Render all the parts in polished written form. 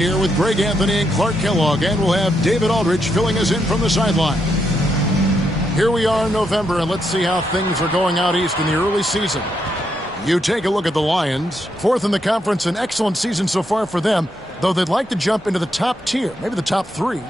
Here with Greg Anthony and Clark Kellogg, and we'll have David Aldridge filling us in from the sideline. Here we are in November, and let's see how things are going out east in the early season. You take a look at the Lions. Fourth in the conference, an excellent season so far for them, though they'd like to jump into the top tier, maybe the top three.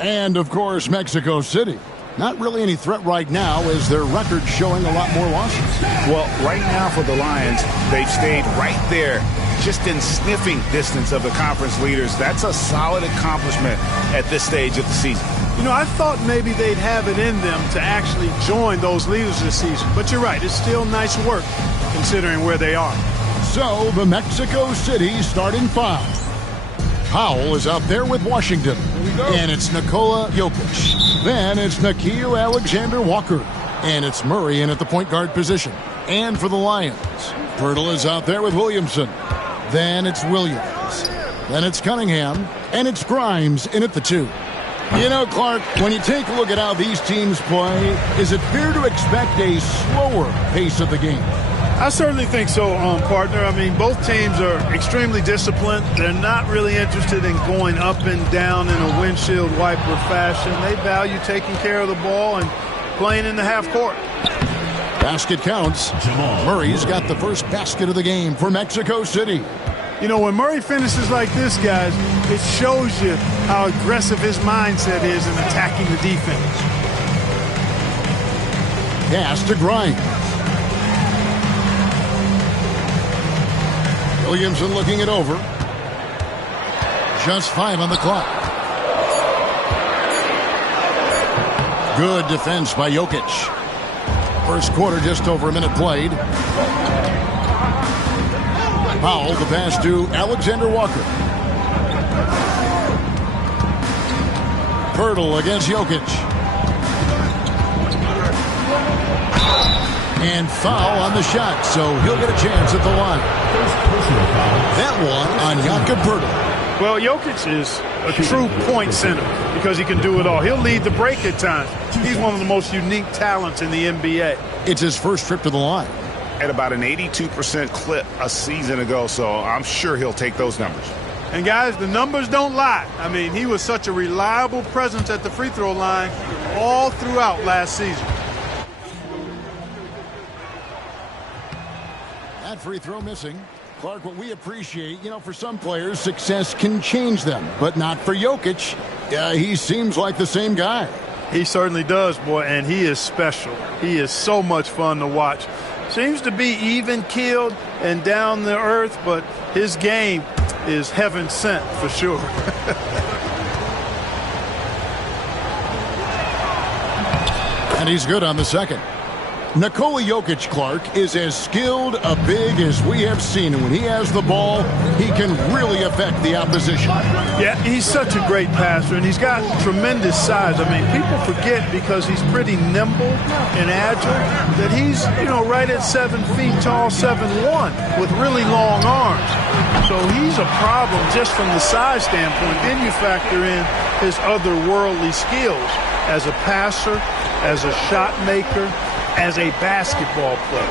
And, of course, Mexico City. Not really any threat right now, as their record showing a lot more losses. Well, right now for the Lions, they've stayed right there, just in sniffing distance of the conference leaders. That's a solid accomplishment at this stage of the season. You know, I thought maybe they'd have it in them to actually join those leaders this season. But you're right, it's still nice work considering where they are. So, the Mexico City starting five. Powell is out there with Washington. And it's Nikola Jokic. Then it's Nickeil Alexander-Walker. And it's Murray in at the point guard position. And for the Lions, Pirtle is out there with Williamson. Then it's Williams. Then it's Cunningham. And it's Grimes in at the two. You know, Clark, when you take a look at how these teams play, is it fair to expect a slower pace of the game? I certainly think so, partner. I mean, both teams are extremely disciplined. They're not really interested in going up and down in a windshield wiper fashion. They value taking care of the ball and playing in the half court. Basket counts. Murray's got the first basket of the game for Mexico City. You know, when Murray finishes like this, guys, it shows you how aggressive his mindset is in attacking the defense. Pass to Grimes. Williamson looking it over. Just 5 on the clock. Good defense by Jokic. First quarter, just over a minute played. Powell, the pass to Alexander-Walker. Pirtle against Jokic. And foul on the shot, so he'll get a chance at the line. That one on Jakob Pirtle. Well, Jokic is a true point center because he can do it all. He'll lead the break at times. He's one of the most unique talents in the NBA. It's his first trip to the line. At about an 82% clip a season ago, so I'm sure he'll take those numbers. And, guys, the numbers don't lie. I mean, he was such a reliable presence at the free throw line all throughout last season. That free throw missing. Clark, what we appreciate, you know, for some players, success can change them, but not for Jokic. He seems like the same guy. He certainly does, boy, and he is special. He is so much fun to watch. Seems to be even-keeled and down the earth, but his game is heaven sent for sure. And he's good on the second. Nikola Jokic, Clark, is as skilled a big as we have seen. And when he has the ball, he can really affect the opposition. Yeah, he's such a great passer, and he's got tremendous size. I mean, people forget because he's pretty nimble and agile that he's, you know, right at 7 feet tall, 7'1", with really long arms. So he's a problem just from the size standpoint. Then you factor in his otherworldly skills as a passer, as a shot maker, as a basketball player.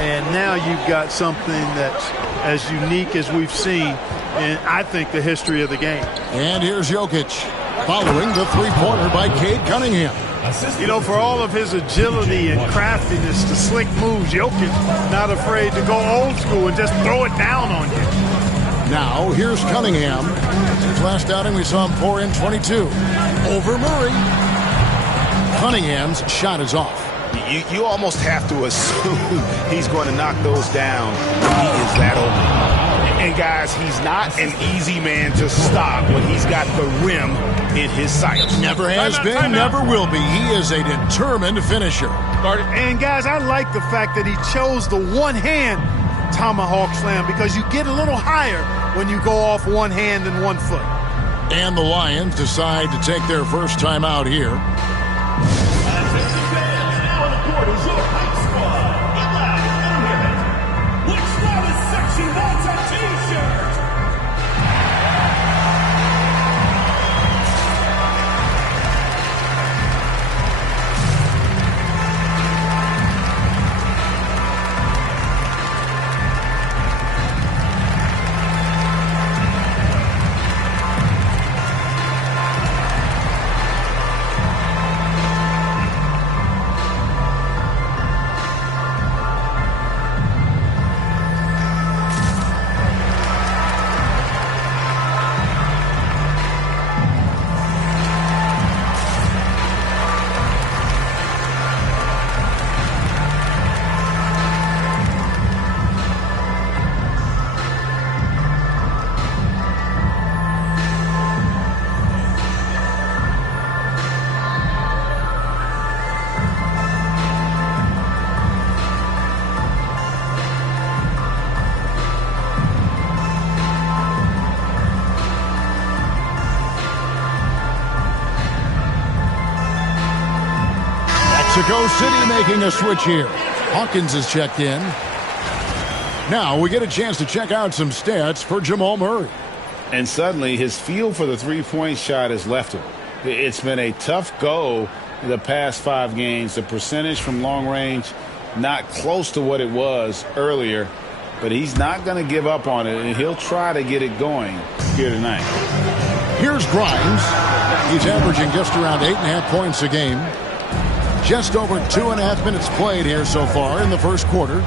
And now you've got something that's as unique as we've seen in, I think, the history of the game. And here's Jokic following the three-pointer by Cade Cunningham. You know, for all of his agility and craftiness, the slick moves, Jokic not afraid to go old school and just throw it down on you. Now, here's Cunningham. His last outing, we saw him pour in 22. Over Murray. Cunningham's shot is off. You almost have to assume he's going to knock those down when he is that open. And, guys, he's not an easy man to stop when he's got the rim in his sights. Never has been, never will be. He is a determined finisher. And, guys, I like the fact that he chose the one-hand tomahawk slam because you get a little higher when you go off one hand and 1 foot. And the Lions decide to take their first time out here. Mexico City making a switch here. Hawkins is checked in. Now we get a chance to check out some stats for Jamal Murray. And suddenly his feel for the three-point shot has left him. It's been a tough go the past 5 games. The percentage from long range not close to what it was earlier, but he's not going to give up on it, and he'll try to get it going here tonight. Here's Grimes. He's averaging just around 8.5 points a game. Just over 2.5 minutes played here so far in the first quarter.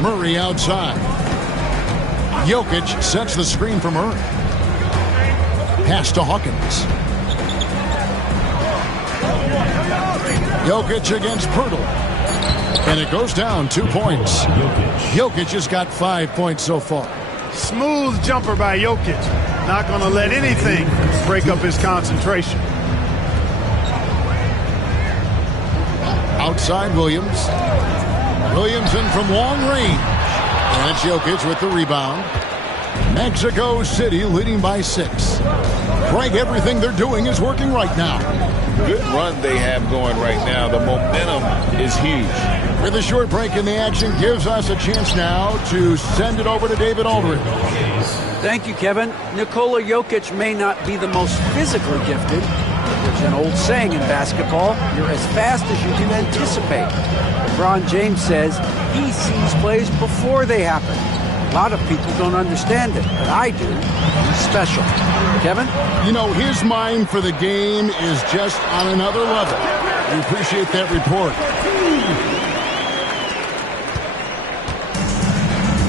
Murray outside. Jokic sets the screen for Murray. Pass to Hawkins. Jokic against Pirtle. And it goes down 2 points. Jokic has got 5 points so far. Smooth jumper by Jokic. Not going to let anything break up his concentration. Outside Williams. Williamson from long range. And it's Jokic with the rebound. Mexico City leading by 6. Craig, everything they're doing is working right now. Good run they have going right now. The momentum is huge. With a short break in the action gives us a chance now to send it over to David Aldridge. Thank you, Kevin. Nikola Jokic may not be the most physically gifted. There's an old saying in basketball, you're as fast as you can anticipate. LeBron James says he sees plays before they happen. A lot of people don't understand it, but I do. He's special. Kevin? You know, his mind for the game is just on another level. We appreciate that report.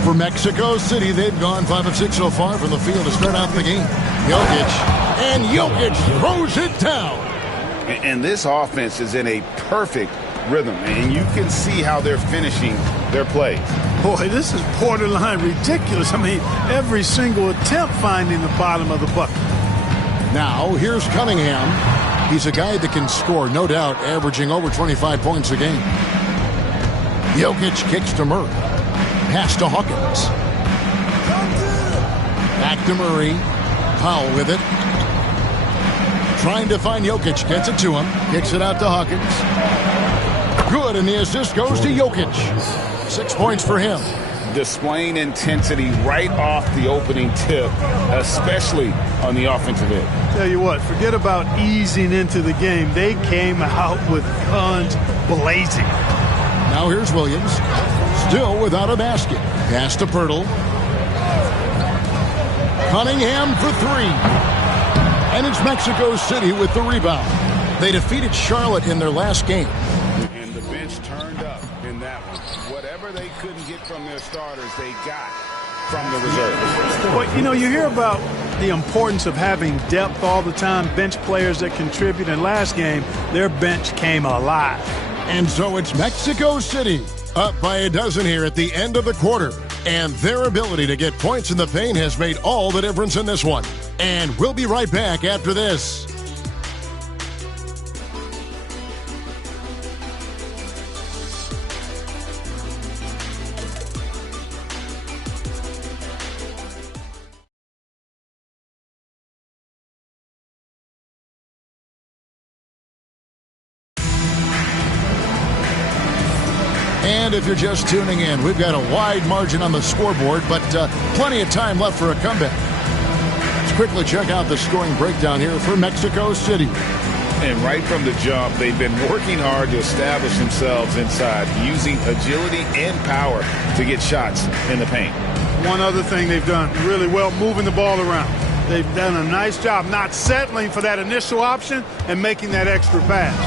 For Mexico City, they've gone 5 of 6 so far from the field to start out the game. Jokic throws it down. And this offense is in a perfect rhythm, and you can see how they're finishing their plays. Boy, this is borderline ridiculous. I mean, every single attempt finding the bottom of the bucket. Now, here's Cunningham. He's a guy that can score, no doubt, averaging over 25 points a game. Jokic kicks to Murray. Pass to Hawkins. Back to Murray. Powell with it. Trying to find Jokic. Gets it to him. Kicks it out to Hawkins. Good, and the assist goes to Jokic. 6 points for him. Displaying intensity right off the opening tip, especially on the offensive end. Tell you what, forget about easing into the game. They came out with guns blazing. Now here's Williams. Still without a basket. Pass to Pirtle. Cunningham for 3. And it's Mexico City with the rebound. They defeated Charlotte in their last game. And the bench turned up in that one. Whatever they couldn't get from their starters, they got from the reserves. But, you know, you hear about the importance of having depth all the time, bench players that contribute. In last game, their bench came alive. And so it's Mexico City up by a dozen here at the end of the quarter. And their ability to get points in the paint has made all the difference in this one. And we'll be right back after this. And if you're just tuning in, we've got a wide margin on the scoreboard, but plenty of time left for a comeback. Let's quickly check out the scoring breakdown here for Mexico City. And right from the jump, they've been working hard to establish themselves inside, using agility and power to get shots in the paint. One other thing they've done really well, moving the ball around. They've done a nice job not settling for that initial option and making that extra pass.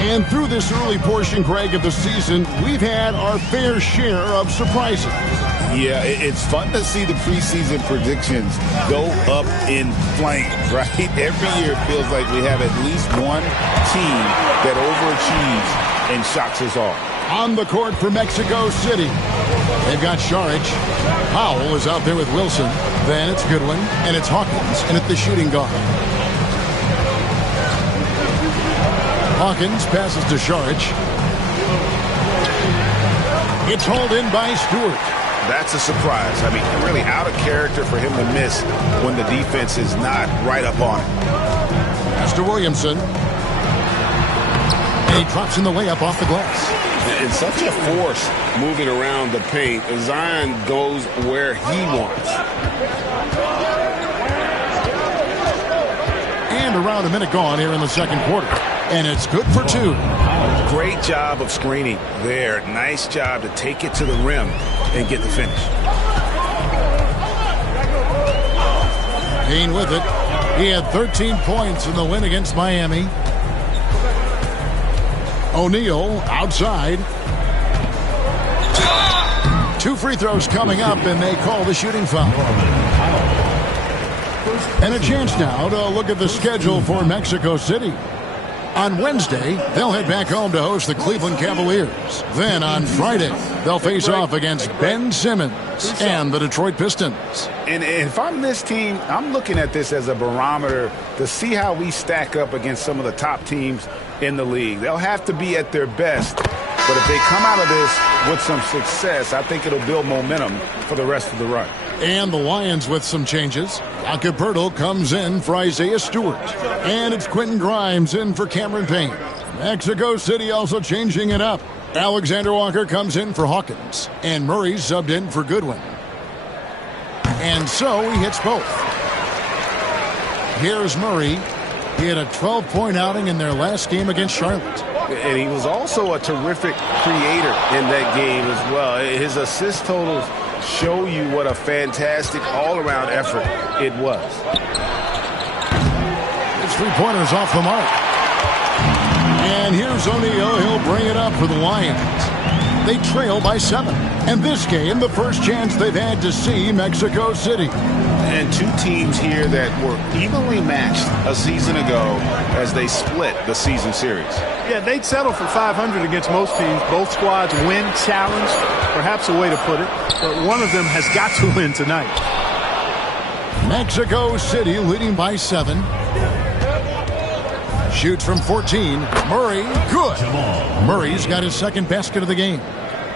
And through this early portion, Greg, of the season, we've had our fair share of surprises. Yeah, it's fun to see the preseason predictions go up in flames, right? Every year it feels like we have at least one team that overachieves and shocks us all. On the court for Mexico City, they've got Šarić. Powell is out there with Wilson. Then it's Goodwin, and it's Hawkins, and it's the shooting guard. Hawkins passes to Šarić. It's hauled in by Stewart. That's a surprise. I mean, really out of character for him to miss when the defense is not right up on him. Pass to Williamson. And he drops in the layup off the glass. It's such a force moving around the paint. Zion goes where he wants. And around a minute gone here in the second quarter. And it's good for 2. Great job of screening there. Nice job to take it to the rim and get the finish. Kane with it. He had 13 points in the win against Miami. O'Neal outside. 2 free throws coming up, and they call the shooting foul. And a chance now to look at the schedule for Mexico City. On Wednesday, they'll head back home to host the Cleveland Cavaliers. Then on Friday, they'll face off against Ben Simmons and the Detroit Pistons. And if I'm this team, I'm looking at this as a barometer to see how we stack up against some of the top teams in the league. They'll have to be at their best. But if they come out of this with some success, I think it'll build momentum for the rest of the run. And the Lions with some changes. Acapurdo comes in for Isaiah Stewart. And it's Quentin Grimes in for Cameron Payne. Mexico City also changing it up. Alexander Walker comes in for Hawkins. And Murray subbed in for Goodwin. And so he hits both. Here's Murray. He had a 12-point outing in their last game against Charlotte. And he was also a terrific creator in that game as well. His assist totals show you what a fantastic all-around effort it was. His 3-pointer's off the mark. And here's O'Neal. He'll bring it up for the Lions. They trail by 7. And this game, the first chance they've had to see Mexico City. And 2 teams here that were evenly matched a season ago as they split the season series. Yeah, they'd settle for 500 against most teams. Both squads win challenge, perhaps a way to put it. But one of them has got to win tonight. Mexico City leading by 7. Shoots from 14. Murray, good. Murray's got his second basket of the game.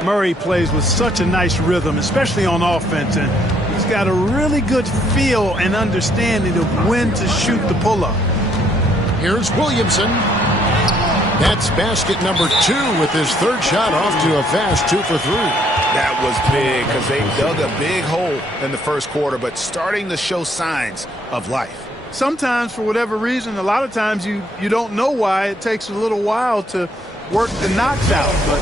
Murray plays with such a nice rhythm, especially on offense, and he's got a really good feel and understanding of when to shoot the pull-up. Here's Williamson. That's basket number 2 with his third shot off to a fast 2 for 3. That was big because they dug a big hole in the first quarter, but starting to show signs of life. Sometimes, for whatever reason, a lot of times you don't know why. It takes a little while to work the knocks out, but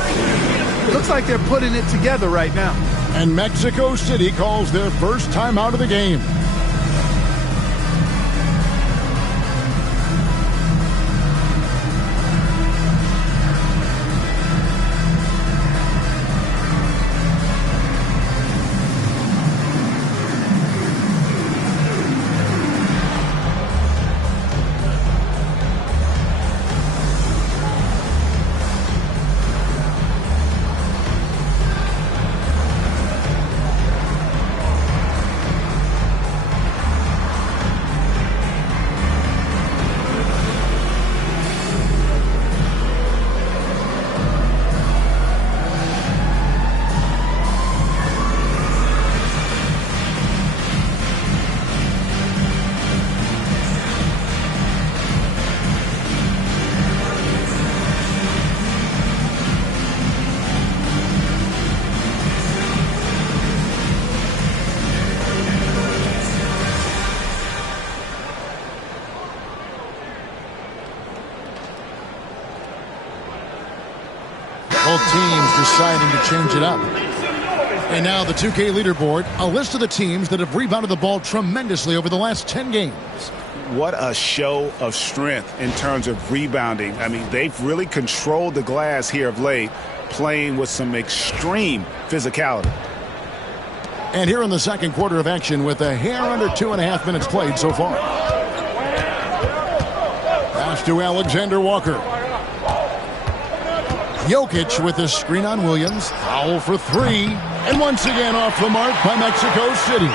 it looks like they're putting it together right now. And Mexico City calls their first time out of the game. Both teams deciding to change it up. And now the 2K leaderboard, a list of the teams that have rebounded the ball tremendously over the last 10 games. What a show of strength in terms of rebounding. I mean, they've really controlled the glass here of late, playing with some extreme physicality. And here in the second quarter of action with a hair under 2.5 minutes played so far. Pass to Alexander Walker. Jokic with a screen on Williams. Foul for 3. And once again off the mark by Mexico City.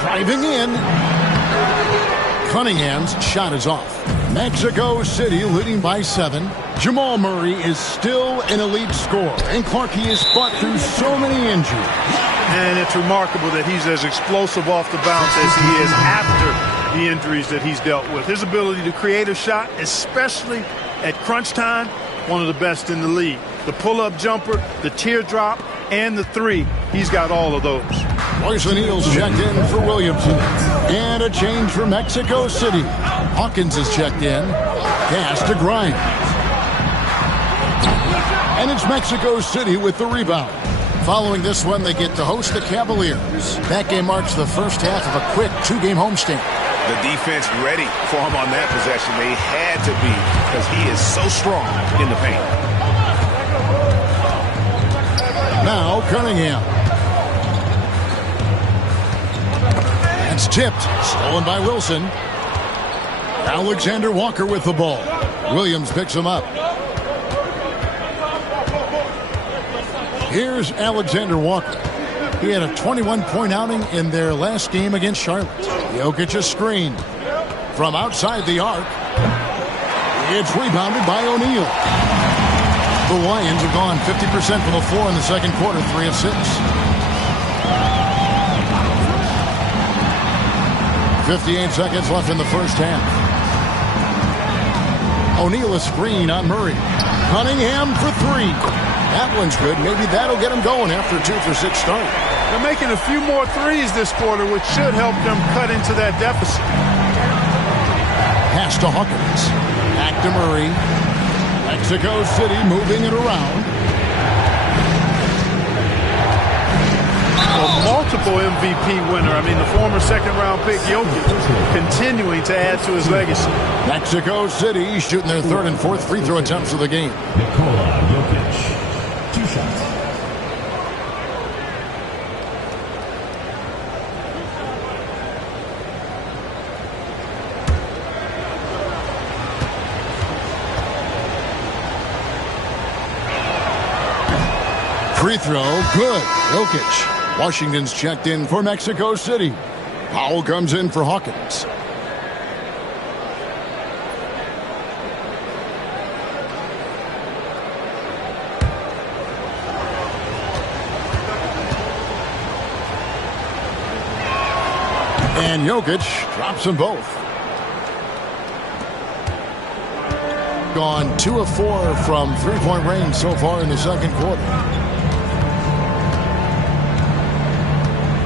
Driving in. Cunningham's shot is off. Mexico City leading by 7. Jamal Murray is still an elite scorer, and Clarkey has fought through so many injuries. And it's remarkable that he's as explosive off the bounce as he is after the injuries that he's dealt with. His ability to create a shot, especially at crunch time, one of the best in the league. The pull-up jumper, the teardrop, and the 3. He's got all of those. Royce O'Neal's checked in for Williamson. And a change for Mexico City. Hawkins is checked in. Pass to Grimes. And it's Mexico City with the rebound. Following this one, they get to host the Cavaliers. That game marks the first half of a quick 2-game homestand. The defense ready for him on that possession. They had to be, because he is so strong in the paint. Now Cunningham. That's tipped. Stolen by Wilson. Alexander Walker with the ball. Williams picks him up. Here's Alexander Walker. He had a 21-point outing in their last game against Charlotte. Jokic a screen. From outside the arc. It's rebounded by O'Neal. The Lions have gone 50% from the floor in the second quarter, 3 of 6. 58 seconds left in the first half. O'Neal a screen on Murray. Cunningham for 3. That one's good. Maybe that'll get him going after a 2 for 6 start. They're making a few more threes this quarter, which should help them cut into that deficit. Pass to Hawkins. Back to Murray. Mexico City moving it around. A multiple MVP winner. I mean, the former second-round pick, Jokic, continuing to add to his legacy. Mexico City shooting their 3rd and 4th free throw attempts of the game. Nikola Jokic, 2 shots. Free throw, good. Jokic. Washington's checked in for Mexico City. Powell comes in for Hawkins. And Jokic drops them both. Gone 2 of 4 from 3-point range so far in the second quarter.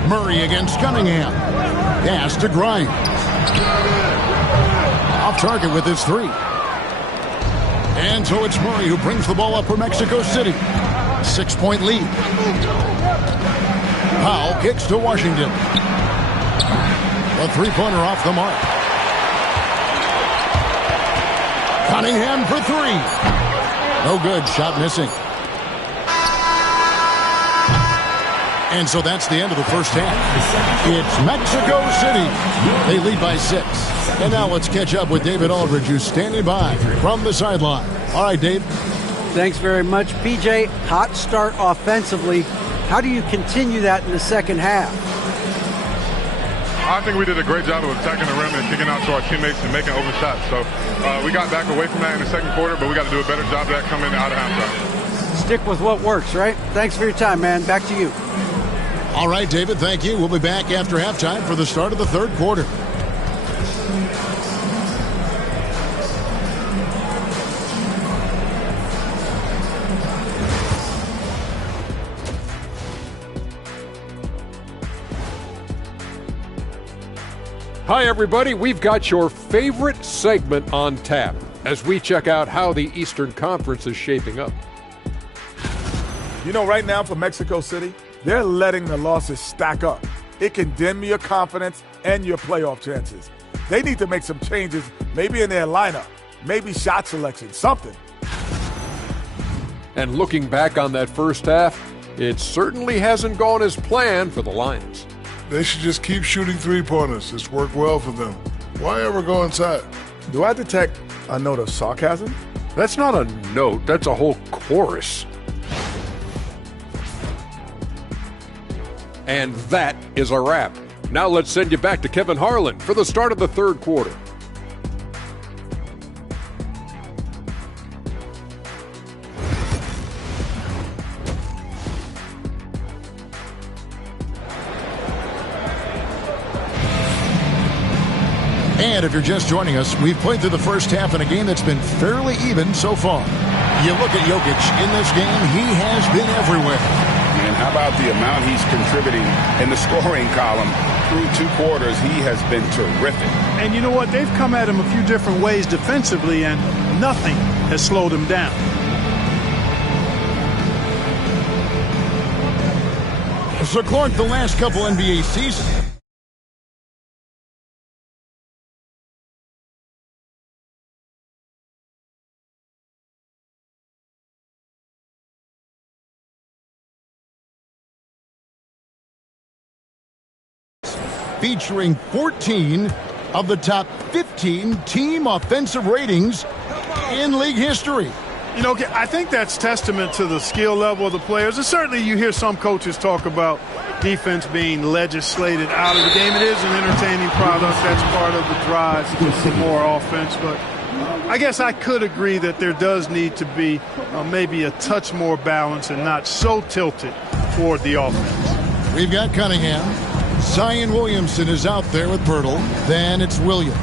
Murray against Cunningham. Pass to Grimes. Off target with his 3. And so it's Murray who brings the ball up for Mexico City. 6-point lead. Powell kicks to Washington. A 3-pointer off the mark. Cunningham for 3. No good. Shot missing. And so that's the end of the first half. It's Mexico City. They lead by 6. And now let's catch up with David Aldridge, who's standing by from the sideline. All right, Dave. Thanks very much. PJ, hot start offensively. How do you continue that in the second half? I think we did a great job of attacking the rim and kicking out to our teammates and making open shots. So we got back away from that in the second quarter, but we got to do a better job of that coming out of halftime. Stick with what works, right? Thanks for your time, man. Back to you. All right, David, thank you. We'll be back after halftime for the start of the third quarter. Hi, everybody. We've got your favorite segment on tap as we check out how the Eastern Conference is shaping up. You know, right now for Mexico City, they're letting the losses stack up. It can dim your confidence and your playoff chances. They need to make some changes, maybe in their lineup, maybe shot selection, something. And looking back on that first half, it certainly hasn't gone as planned for the Lions. They should just keep shooting three-pointers. It's worked well for them. Why ever go inside? Do I detect a note of sarcasm? That's not a note, that's a whole chorus. And that is a wrap. Now let's send you back to Kevin Harlan for the start of the third quarter. And if you're just joining us, we've played through the first half in a game that's been fairly even so far. You look at Jokic in this game, he has been everywhere. And how about the amount he's contributing in the scoring column? Through 2 quarters, he has been terrific. And you know what? They've come at him a few different ways defensively, and nothing has slowed him down. So, Clark, the last couple NBA seasons, featuring 14 of the top 15 team offensive ratings in league history. You know, I think that's testament to the skill level of the players. And certainly you hear some coaches talk about defense being legislated out of the game. It is an entertaining product. That's part of the drive for more offense. But I guess I could agree that there does need to be maybe a touch more balance and not so tilted toward the offense. We've got Cunningham. Zion Williamson is out there with Pirtle. Then it's Williams.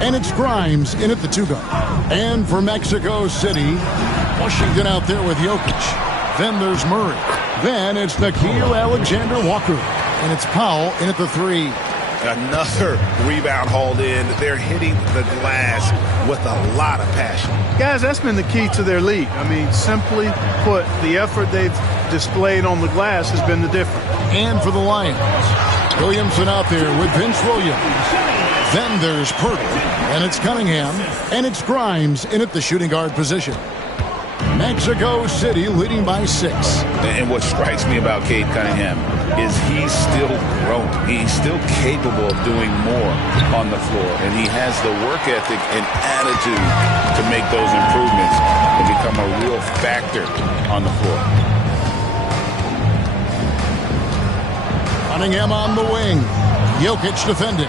And it's Grimes in at the 2-guard. And for Mexico City, Washington out there with Jokic. Then there's Murray. Then it's Nickeil Alexander-Walker. And it's Powell in at the 3. Another rebound hauled in. They're hitting the glass with a lot of passion. Guys, that's been the key to their lead. I mean, simply put, the effort they've displayed on the glass has been the difference. And for the Lions, Williamson out there with Vince Williams. Then there's Pirtle, and it's Cunningham, and it's Grimes in at the shooting guard position. Mexico City leading by 6. And what strikes me about Cade Cunningham is he's still growing. He's still capable of doing more on the floor, and he has the work ethic and attitude to make those improvements and become a real factor on the floor. Cunningham on the wing. Jokic defending.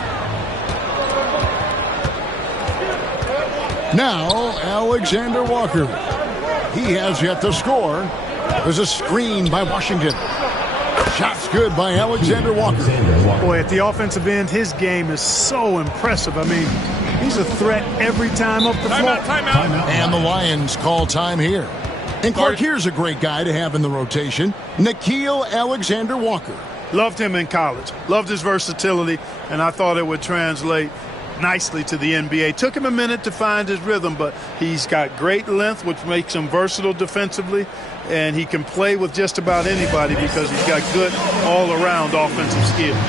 Now, Alexander Walker. He has yet to score. There's a screen by Washington. Shots good by Alexander Walker. Boy, at the offensive end, his game is so impressive. I mean, he's a threat every time up the floor. Timeout. And the Lions call time here. And Clark, here's a great guy to have in the rotation. Nickeil Alexander-Walker. Loved him in college. Loved his versatility, and I thought it would translate nicely to the NBA. Took him a minute to find his rhythm, but he's got great length, which makes him versatile defensively, and he can play with just about anybody because he's got good all-around offensive skills.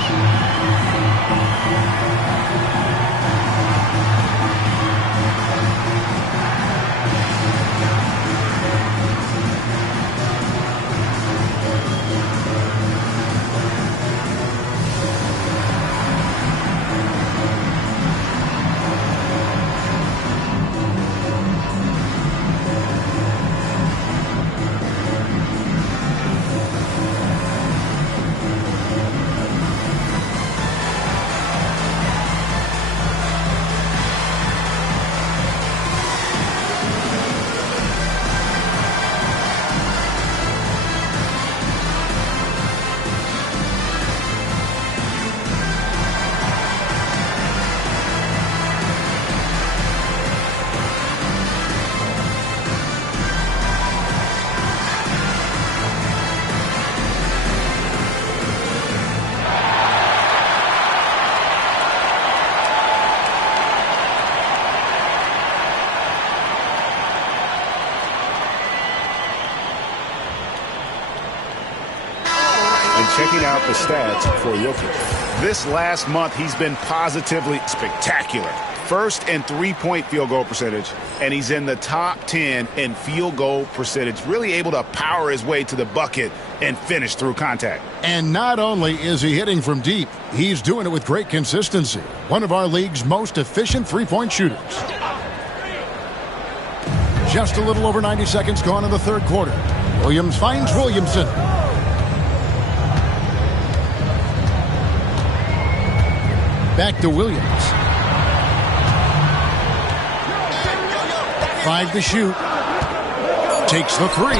Checking out the stats for Jokic. This last month, he's been positively spectacular. First in three-point field goal percentage, and he's in the top 10 in field goal percentage. Really able to power his way to the bucket and finish through contact. And not only is he hitting from deep, he's doing it with great consistency. One of our league's most efficient three-point shooters. Just a little over 90 seconds gone in the third quarter. Williams finds Williamson. Back to Williams. 5 to shoot. Takes the 3.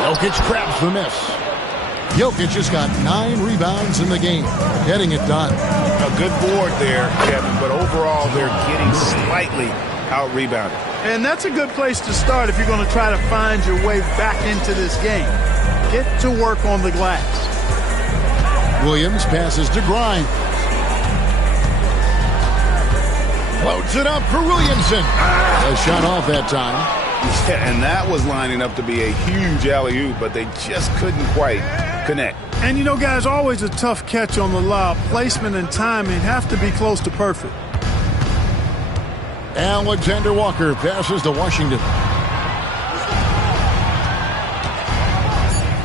Jokic grabs the miss. Jokic has got 9 rebounds in the game, getting it done. A good board there, Kevin, but overall they're getting slightly out-rebounded. And that's a good place to start if you're going to try to find your way back into this game. Get to work on the glass. Williams passes to Grimes. Floats it up for Williamson. A shot off that time. Yeah, and that was lining up to be a huge alley-oop, but they just couldn't quite connect. And you know, guys, always a tough catch on the lob. Placement and timing have to be close to perfect. Alexander Walker passes to Washington.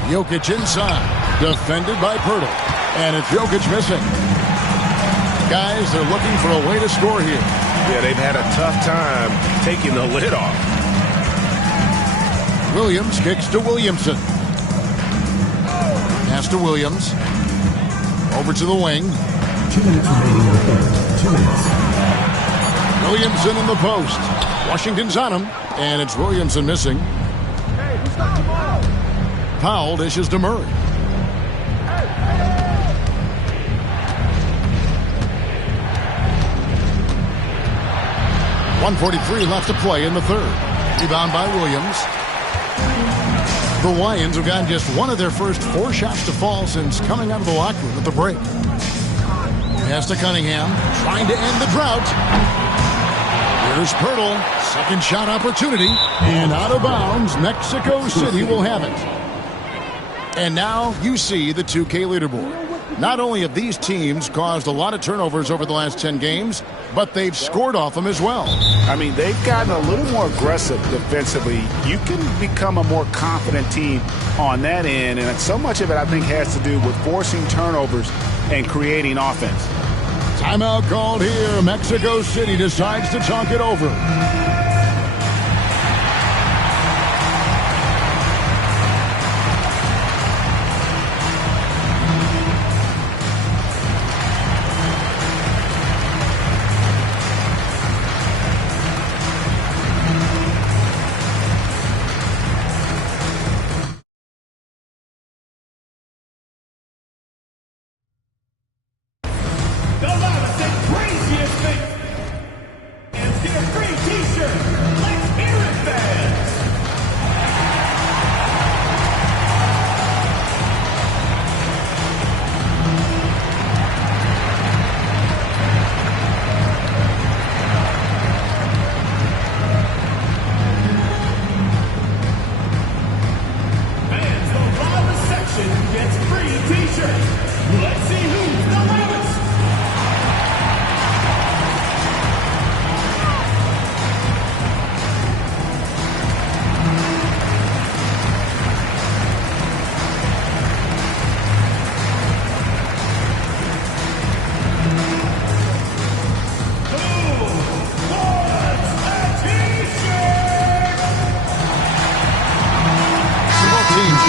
Jokic inside. Defended by Pirtle. And it's Jokic missing. Guys, they're looking for a way to score here. Yeah, they've had a tough time taking the lid off. Williams kicks to Williamson. Pass to Williams. Over to the wing. 2 minutes remaining in the third. 2 minutes. Williamson in the post. Washington's on him. And it's Williamson missing. Powell dishes to Murray. .143 left to play in the third. Rebound by Williams. The Lions have gotten just one of their first 4 shots to fall since coming out of the locker room at the break. Pass to Cunningham, trying to end the drought. Here's Pirtle, second shot opportunity, and out of bounds. Mexico City will have it. And now you see the 2K leaderboard. Not only have these teams caused a lot of turnovers over the last 10 games, but they've scored off them as well. I mean, they've gotten a little more aggressive defensively. You can become a more confident team on that end, and so much of it, I think, has to do with forcing turnovers and creating offense. Timeout called here. Mexico City decides to talk it over.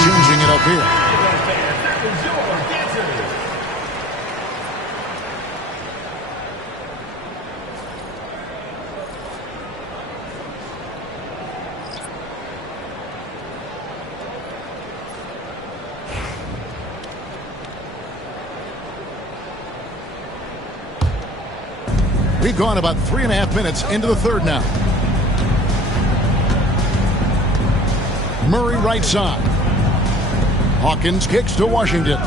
Changing it up here. We've gone about 3.5 minutes into the third now. Murray right side. Hawkins kicks to Washington.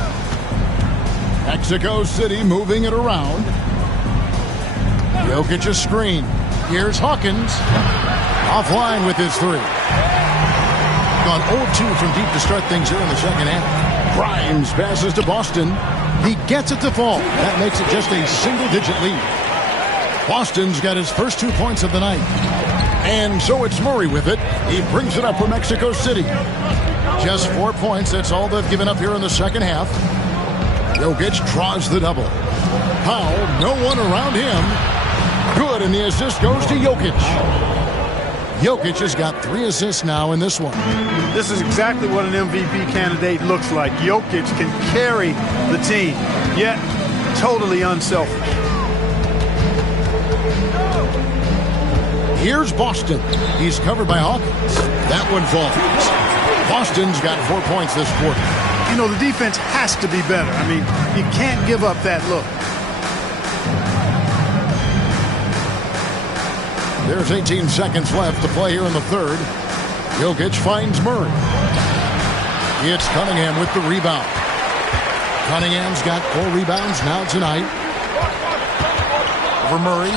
Mexico City moving it around. Jokic a screen. Here's Hawkins. Offline with his three. Gone 0-2 from deep to start things here in the second half. Grimes passes to Boston. He gets it to fall. That makes it just a single-digit lead. Boston's got his first 2 points of the night. And so it's Murray with it. He brings it up for Mexico City. Just 4 points. That's all they've given up here in the second half. Jokic draws the double. Powell, no one around him. Good, and the assist goes to Jokic. Jokic has got 3 assists now in this one. This is exactly what an MVP candidate looks like. Jokic can carry the team, yet totally unselfish. Here's Boston. He's covered by Hawkins. That one falls. Boston's got 4 points this quarter. You know, the defense has to be better. I mean, you can't give up that look. There's 18 seconds left to play here in the third. Jokic finds Murray. It's Cunningham with the rebound. Cunningham's got 4 rebounds now tonight. Over Murray.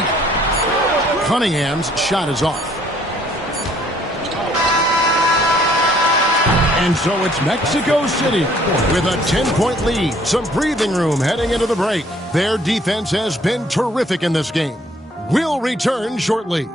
Cunningham's shot is off. And so it's Mexico City with a 10-point lead. Some breathing room heading into the break. Their defense has been terrific in this game. We'll return shortly.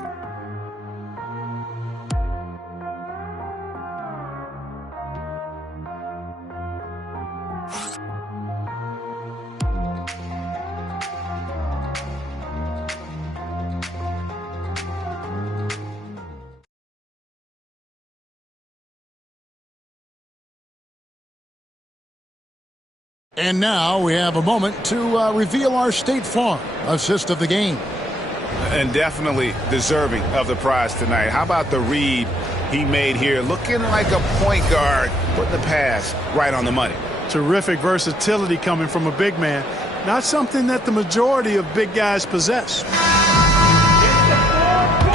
And now we have a moment to reveal our State Farm assist of the game. And definitely deserving of the prize tonight. How about the read he made here? Looking like a point guard, putting the pass right on the money. Terrific versatility coming from a big man. Not something that the majority of big guys possess.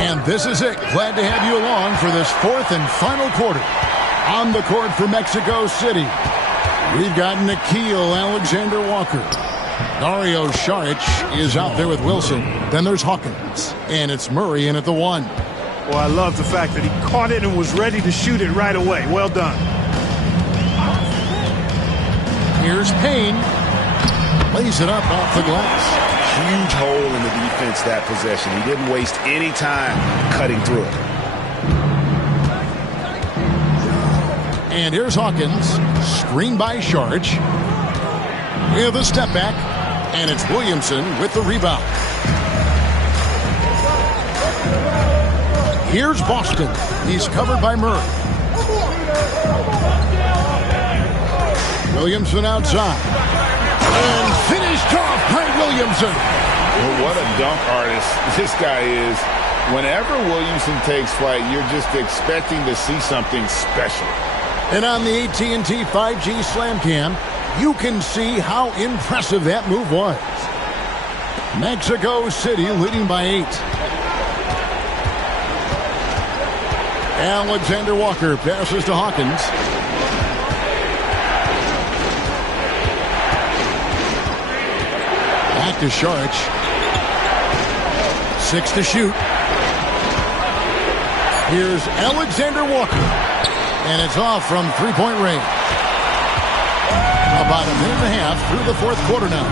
And this is it. Glad to have you along for this fourth and final quarter. On the court for Mexico City, we've got Nickeil Alexander-Walker. Dario Saric is out there with Wilson. Then there's Hawkins. And it's Murray in at the 1. Well, I love the fact that he caught it and was ready to shoot it right away. Well done. Here's Payne. Lays it up off the glass. Huge hole in the defense that possession. He didn't waste any time cutting through it. And here's Hawkins. Screen by Saric. With a step back. And it's Williamson with the rebound. Here's Boston. He's covered by Murray. Williamson outside. And finished off by Williamson. Well, what a dunk artist this guy is. Whenever Williamson takes flight, you're just expecting to see something special. And on the AT&T 5G Slam Cam, you can see how impressive that move was. Mexico City leading by 8. Alexander Walker passes to Hawkins. Back to Saric. 6 to shoot. Here's Alexander Walker. And it's off from three-point range. About a minute and a half through the fourth quarter now.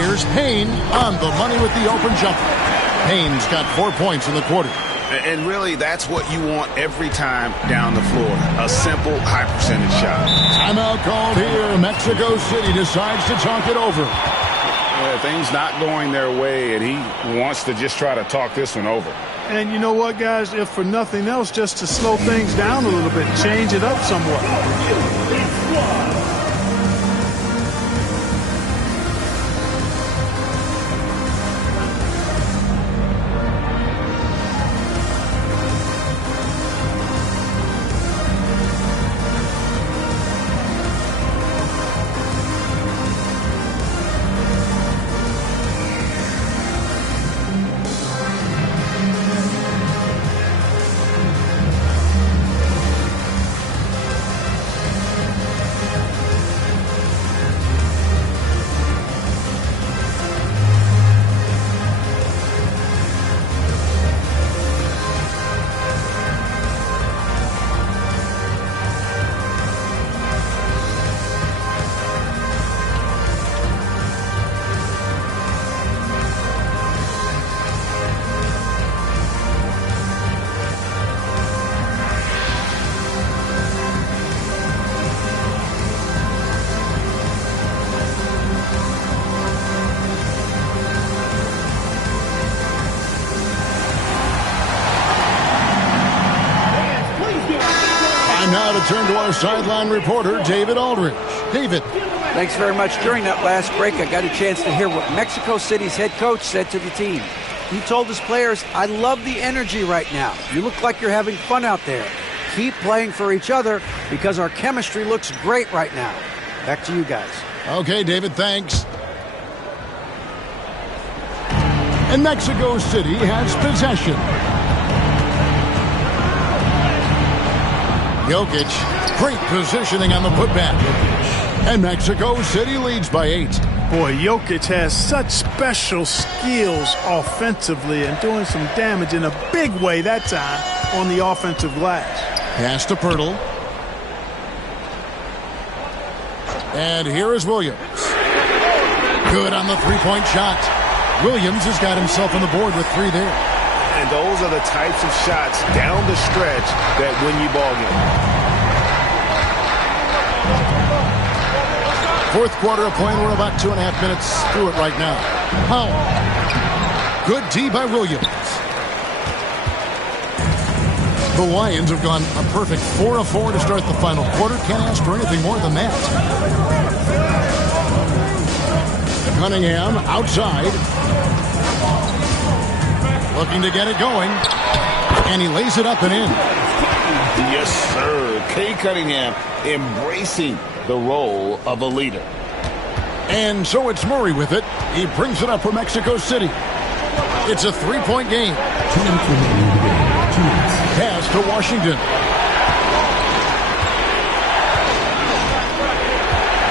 Here's Payne on the money with the open jumper. Payne's got 4 points in the quarter. And really, that's what you want every time down the floor. A simple, high-percentage shot. Timeout called here. Mexico City decides to talk it over. Things not going their way, and he wants to just try to talk this one over. And you know what, guys? If for nothing else, just to slow things down a little bit, change it up somewhat. Now to turn to our sideline reporter, David Aldridge. David. Thanks very much. During that last break, I got a chance to hear what Mexico City's head coach said to the team. He told his players, I love the energy right now. You look like you're having fun out there. Keep playing for each other because our chemistry looks great right now. Back to you guys. Okay, David, thanks. And Mexico City has possession. Jokic, great positioning on the putback. And Mexico City leads by 8. Boy, Jokic has such special skills offensively and doing some damage in a big way that time on the offensive glass. Pass to Pirtle. And here is Williams. Good on the three-point shot. Williams has got himself on the board with 3 there. And those are the types of shots down the stretch that win you ball game. Fourth quarter of play. We're about 2.5 minutes through it right now. Powell. Good D by Williams. The Lions have gone a perfect 4 of 4 to start the final quarter. Can't ask for anything more than that. Cunningham outside. Looking to get it going. And he lays it up and in. Yes, sir. Kay Cunningham embracing the role of a leader. And so it's Murray with it. He brings it up for Mexico City. It's a 3-point game. 2 minutes remaining in the game. 2 minutes. Pass to Washington.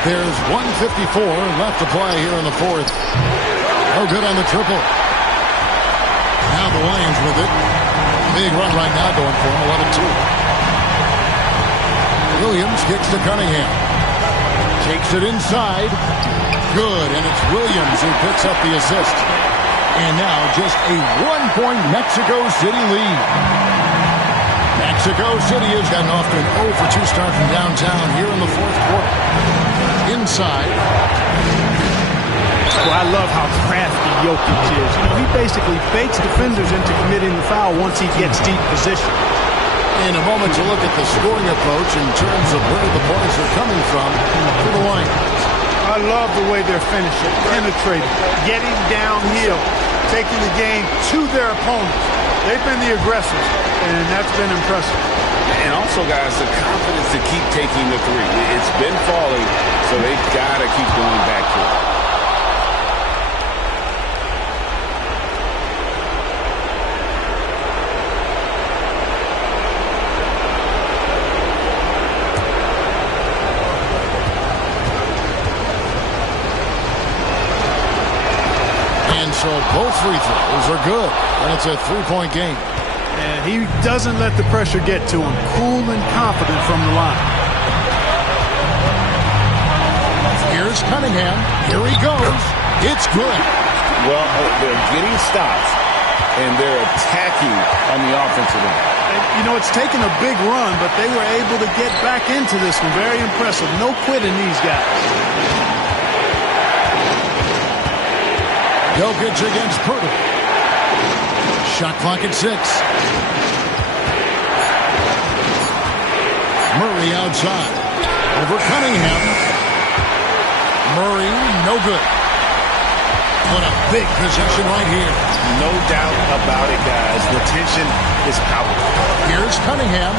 There's 1:54 left to play here in the fourth. Oh, good on the triple. Now the Lions with it. Big run right now going for him, 11-2. Williams kicks to Cunningham. Takes it inside. Good, and it's Williams who picks up the assist. And now just a 1-point Mexico City lead. Mexico City has gotten off to an 0 for 2 start from downtown here in the fourth quarter. Inside. Well, I love how crafty Jokic is. You know, he basically baits defenders into committing the foul once he gets deep position. In a moment to look at the scoring approach in terms of where the points are coming from for the Lions. I love the way they're finishing, penetrating, getting downhill, taking the game to their opponents. They've been the aggressors, and that's been impressive. And also, guys, the confidence to keep taking the three. It's been falling, so they've got to keep going back to it. So both free throws are good, and it's a 3-point game. And he doesn't let the pressure get to him. Cool and confident from the line. Here's Cunningham. Here he goes. It's good. Well, they're getting stops, and they're attacking on the offensive end. And, you know, it's taken a big run, but they were able to get back into this one. Very impressive. No quitting these guys. Jokic against Pirtle. Shot clock at 6. Murray outside. Over Cunningham. Murray, no good. What a big possession right here. No doubt about it, guys. The tension is palpable. Here's Cunningham.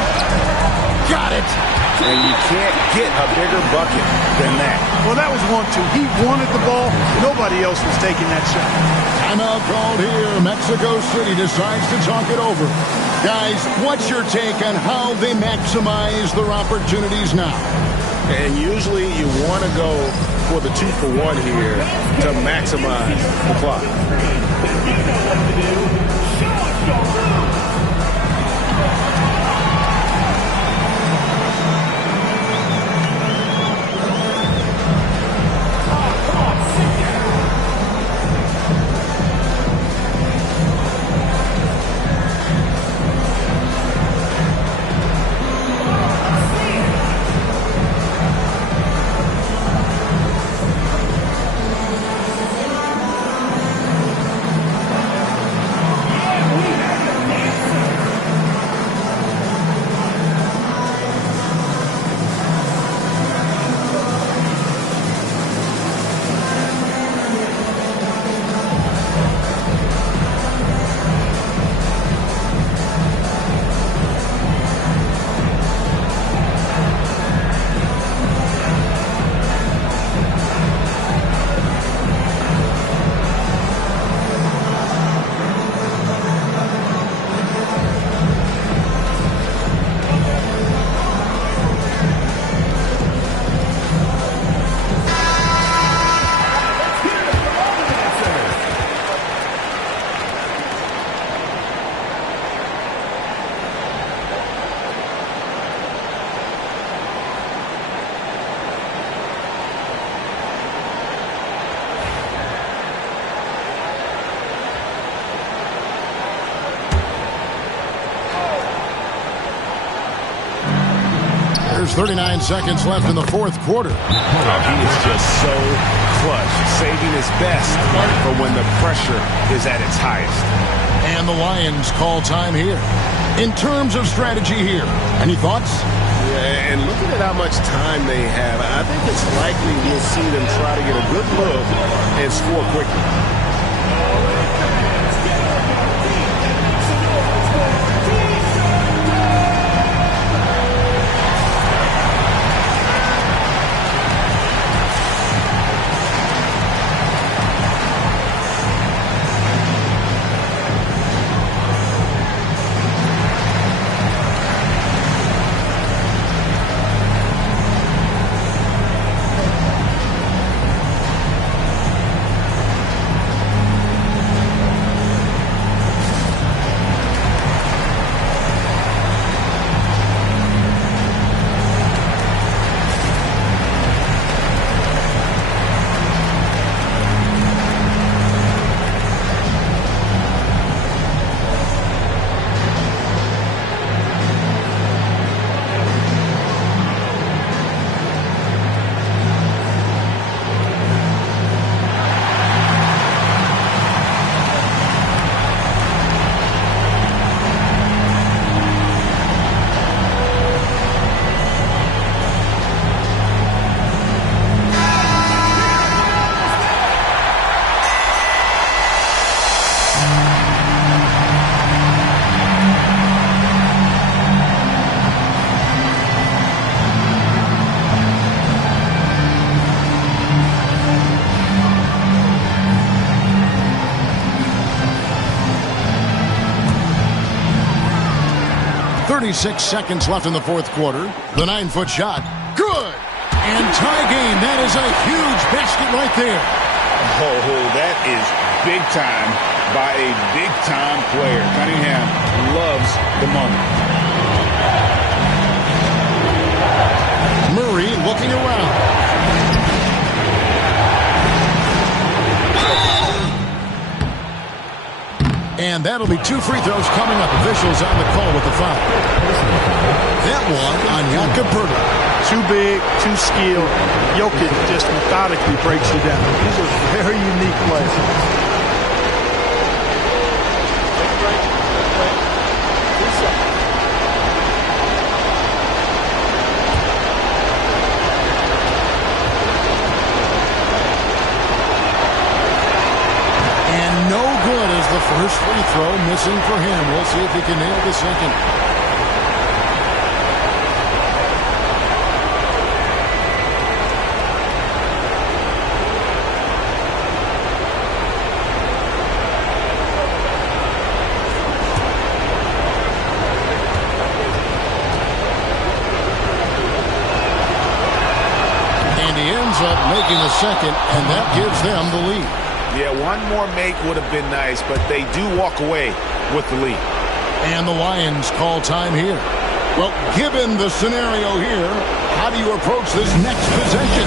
Got it. And you can't get a bigger bucket than that. Well, that was 1-2. He wanted the ball. Nobody else was taking that shot. Timeout called here. Mexico City decides to talk it over. Guys, what's your take on how they maximize their opportunities now? And usually you want to go for the 2-for-1 here to maximize the clock. 39 seconds left in the fourth quarter. Oh, he is just so clutch, saving his best for when the pressure is at its highest. And the Lions call time here. In terms of strategy here, any thoughts? Yeah, and looking at how much time they have, I think it's likely we'll see them try to get a good look and score quickly. 36 seconds left in the fourth quarter. The 9-foot shot. Good! And tie game. That is a huge basket right there. Oh, that is big time by a big-time player. Cunningham loves the moment. Murray looking around. And that'll be 2 free throws coming up. Officials on the call with the foul. That one on Jakob Poeltl. Too big, too skilled. Jokic just methodically breaks you down. He's a very unique player. The first free throw missing for him. We'll see if he can nail the second. And he ends up making the second, and that gives them the lead. Yeah, one more make would have been nice, but they do walk away with the lead. And the Lions call time here. Well, given the scenario here, how do you approach this next possession?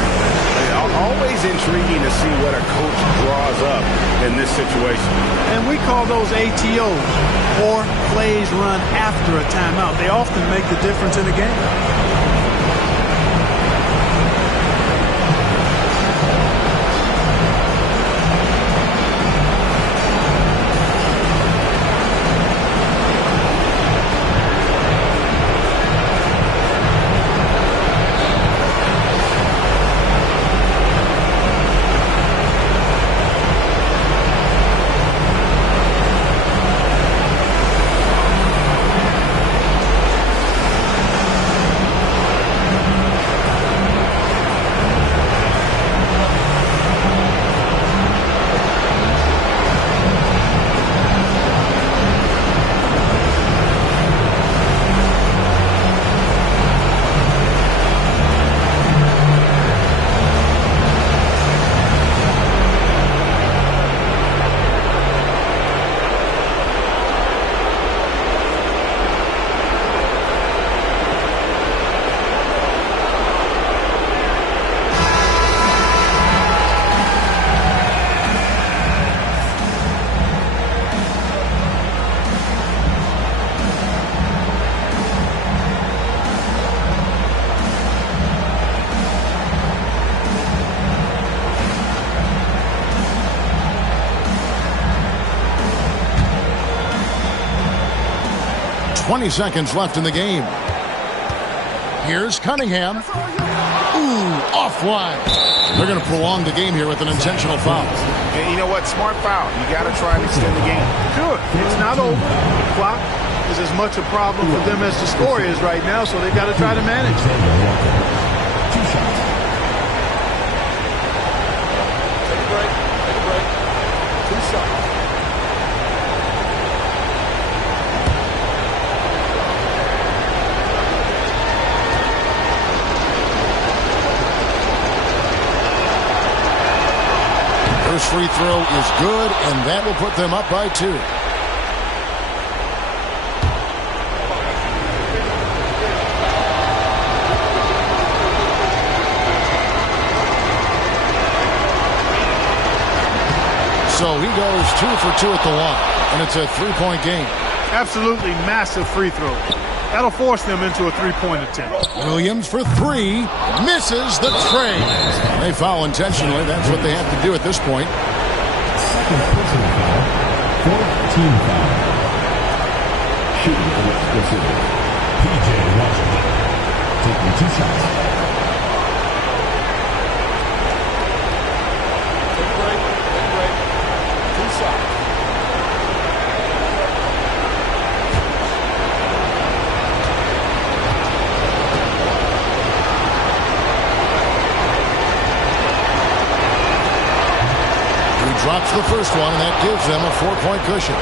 Always intriguing to see what a coach draws up in this situation. And we call those ATOs, or plays run after a timeout. They often make the difference in a game. 20 seconds left in the game. Here's Cunningham. Ooh, offline. They're going to prolong the game here with an intentional foul. And you know what? Smart foul. You got to try and extend the game. Sure. It's not over. The clock is as much a problem for them as the score is right now, so they got to try to manage it. 2 shots. Take a break. Take a break. 2 shots. First free throw is good, and that will put them up by 2. So he goes 2 for 2 at the line, and it's a 3-point game. Absolutely massive free throw. That'll force them into a 3-point attempt. Williams for 3, misses the tray. They foul intentionally. That's what they have to do at this point. Second personal foul. 4th team foul. Shooting for the City. P.J. Washington. Taking 2 shots. Take a break. Take a break. 2 shots. Drops the first one, and that gives them a 4-point cushion.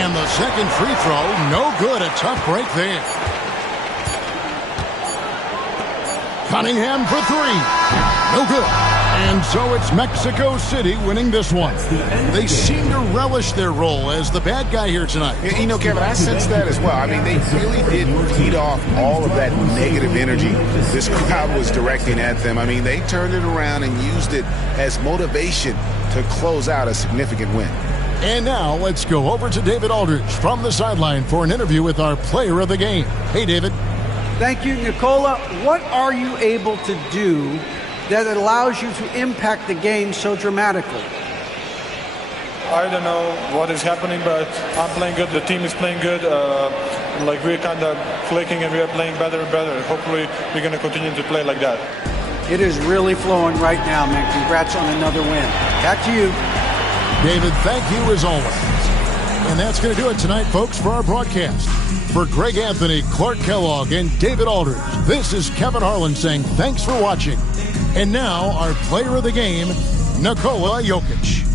And the second free throw, no good. A tough break there. Cunningham for 3. No good. And so it's Mexico City winning this one. They seem to relish their role as the bad guy here tonight. You know, Kevin, I sense that as well. I mean, they really did feed off all of that negative energy this crowd was directing at them. I mean, they turned it around and used it as motivation to close out a significant win. And now let's go over to David Aldridge from the sideline for an interview with our player of the game. Hey, David. Thank you, Nicola. What are you able to do that allows you to impact the game so dramatically? I don't know what is happening, but I'm playing good. The team is playing good. Like we're kind of clicking and we are playing better and better. Hopefully we're going to continue to play like that. It is really flowing right now, man. Congrats on another win. Back to you. David, thank you as always. And that's going to do it tonight, folks, for our broadcast. For Greg Anthony, Clark Kellogg, and David Aldridge, this is Kevin Harlan saying thanks for watching. And now, our player of the game, Nikola Jokic.